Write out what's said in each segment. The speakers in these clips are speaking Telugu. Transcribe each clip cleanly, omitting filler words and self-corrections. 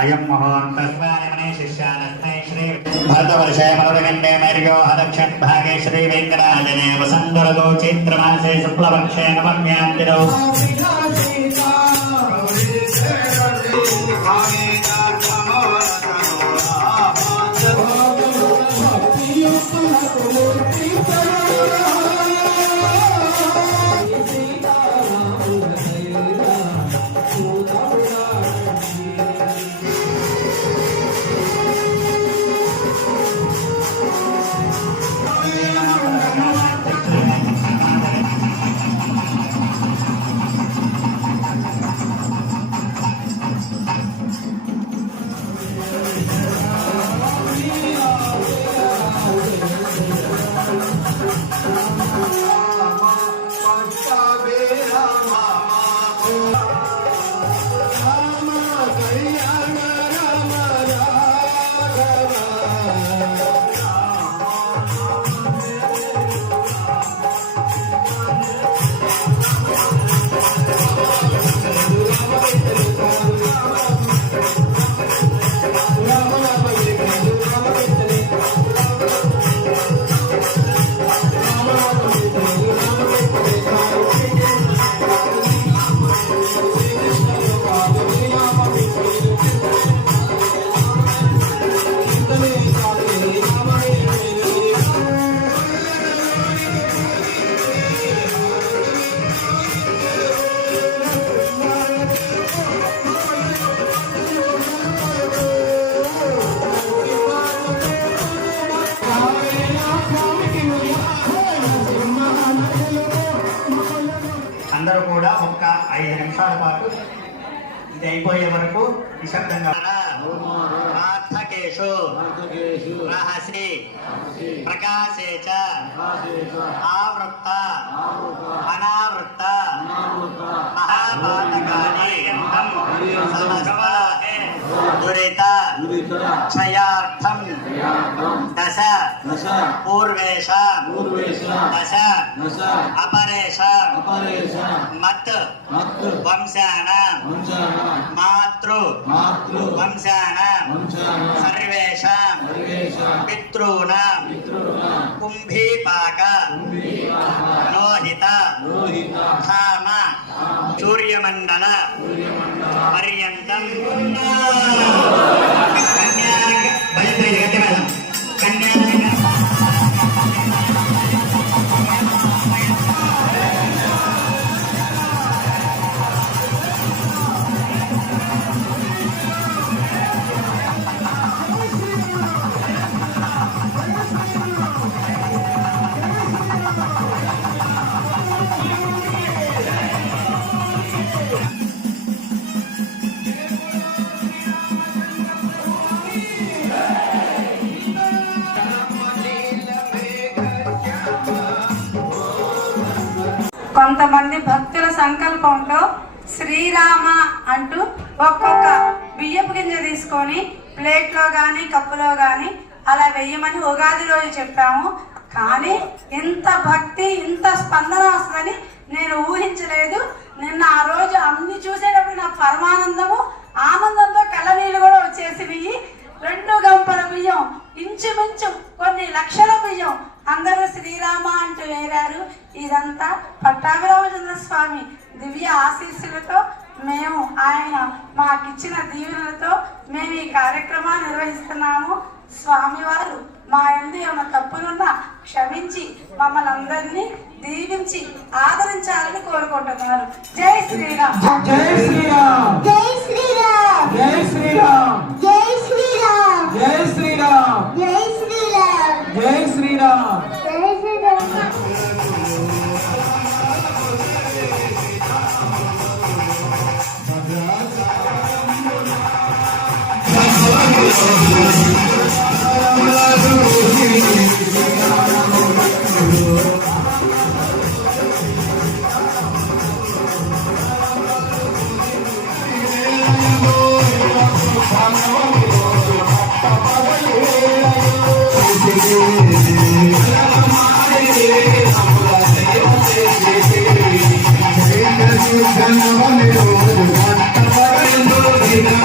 अयं मुहूर्तस्वानिमने शिष्यानस्मै श्री भरतवर्षे मरुदगण्डे मैर्यो दक्षिण भागे श्री वेङ्कटाचले वसन्तऋतौ चैत्रमासे शुक्लपक्षे नवम्यान्तिरौ అందరూ కూడా ఒక్క 5 నిమిషాల పాటు ఇది అయిపోయే వరకు నిశ్శబ్దంగా ప్రార్థకేషు రహసి ప్రకాశే చ ఆవృత్త అనావృత్త మహాపాతకాని సమస్వాహే దురిత క్షయార్థం దశ పూర్వేషాం దశ అపరేషాం మత్ వంశానాం మాతృ వంశానాం సర్వేషాం పితॄణాం కుంభీపాక లోహిత ధామ సూర్యమండల పర్యంతం కొంతమంది భక్తుల సంకల్పంతో శ్రీరామ అంటూ ఒక్కొక్క బియ్యపు గింజ తీసుకొని ప్లేట్లో కానీ కప్పులో కానీ అలా వెయ్యమని ఉగాది రోజు చెప్పాము. కానీ ఇంత భక్తి ఇంత స్పందన వస్తుందని నేను ఊహించలేదు. నిన్న ఆ రోజు అన్ని చూసేటప్పుడు నాకు పరమానందము ఆనందంతో కళ్ళనీళ్ళు కూడా వచ్చేసివి. 2 గంపల బియ్యం, ఇంచుమించు కొన్ని లక్షల బియ్యం అందరూ శ్రీరామ అంటూ వేరారు. ఇదంతా పట్టాభిరామచంద్ర స్వామి దివ్య ఆశీస్సులతో మేము ఆయన మాకిచ్చిన దీవెనలతో మేము ఈ కార్యక్రమాన్ని నిర్వహిస్తున్నాము. స్వామివారు మా యందు ఏమైనా తప్పులున్నా క్షమించి మమ్మల్ని అందరినీ దీవించి ఆదరించాలని కోరుకుంటున్నాను. జై శ్రీరామ్. జై శ్రీరామ్. జై శ్రీరామ్. జై శ్రీరామ్. జై శ్రీరామ్. జై శ్రీరామ్. జై శ్రీరామ్. జై శ్రీరామ్. జై శ్రీరామ్. Thank you.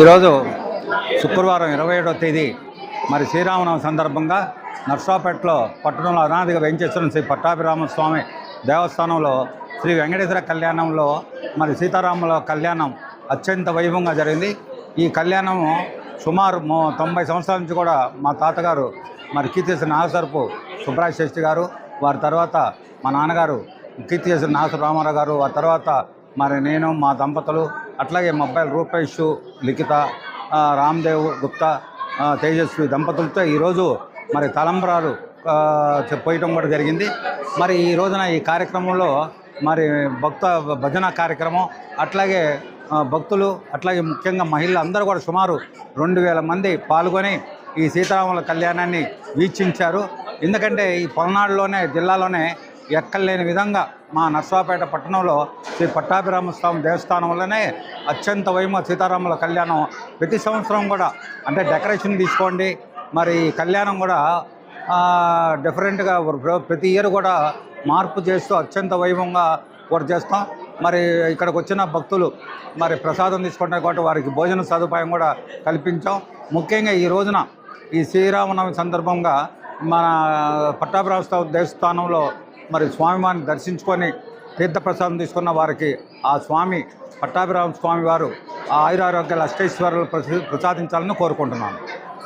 ఈరోజు శుక్రవారం 27వ తేదీ మరి శ్రీరామనవమి సందర్భంగా నర్సాపేటలో పట్టణంలో అనాదిగా వెంచేస్తున్న శ్రీ పట్టాభిరామ స్వామి దేవస్థానంలో శ్రీ వెంకటేశ్వర కళ్యాణంలో మరి సీతారాముల కళ్యాణం అత్యంత వైభవంగా జరిగింది. ఈ కళ్యాణం సుమారు 90 సంవత్సరాల నుంచి కూడా మా తాతగారు మరి కీర్తిశేషులు నాగసరపు సుబ్రాయ శాస్త్రి గారు, వారి తర్వాత మా నాన్నగారు కీర్తిశేషులు నాగసరపు రామారావు గారు, వారి తర్వాత మరి నేను, మా దంపతులు, అట్లాగే మా అబ్బాయిలు రూపేష్, లిఖిత, రామ్దేవ్ గుప్తా, తేజస్వి దంపతులతో ఈరోజు మరి తలంబ్రాలు పోయటం కూడా జరిగింది. మరి ఈ రోజున ఈ కార్యక్రమంలో మరి భజన కార్యక్రమం, అట్లాగే భక్తులు, అట్లాగే ముఖ్యంగా మహిళలు అందరూ కూడా సుమారు 2000 మంది పాల్గొని ఈ సీతారాముల కళ్యాణాన్ని వీక్షించారు. ఎందుకంటే ఈ పల్నాడులోనే జిల్లాలోనే ఎక్కలేని విధంగా మా నర్సాపేట పట్టణంలో శ్రీ పట్టాభిరామ స్వామి దేవస్థానం వల్లనే అత్యంత వైభవంగా సీతారాముల కళ్యాణం ప్రతి సంవత్సరం కూడా అంటే డెకరేషన్ తీసుకోండి, మరి కళ్యాణం కూడా డిఫరెంట్గా ప్రతి ఇయర్ కూడా మార్పు చేస్తూ అత్యంత వైభవంగా కూడా చేస్తాం. మరి ఇక్కడికి వచ్చిన భక్తులు మరి ప్రసాదం తీసుకుంటారు కాబట్టి వారికి భోజన సదుపాయం కూడా కల్పించాం. ముఖ్యంగా ఈ రోజున ఈ శ్రీరామనవమి సందర్భంగా మన పట్టాభిరామ స్వామి దేవస్థానంలో మరి స్వామివారిని దర్శించుకొని తీర్థప్రసాదం తీసుకున్న వారికి ఆ స్వామి పట్టాభిరామ స్వామి వారు ఆ ఆయురారోగ్యాల అష్టైశ్వర్యాలు ప్రసాదించాలని కోరుకుంటున్నాను.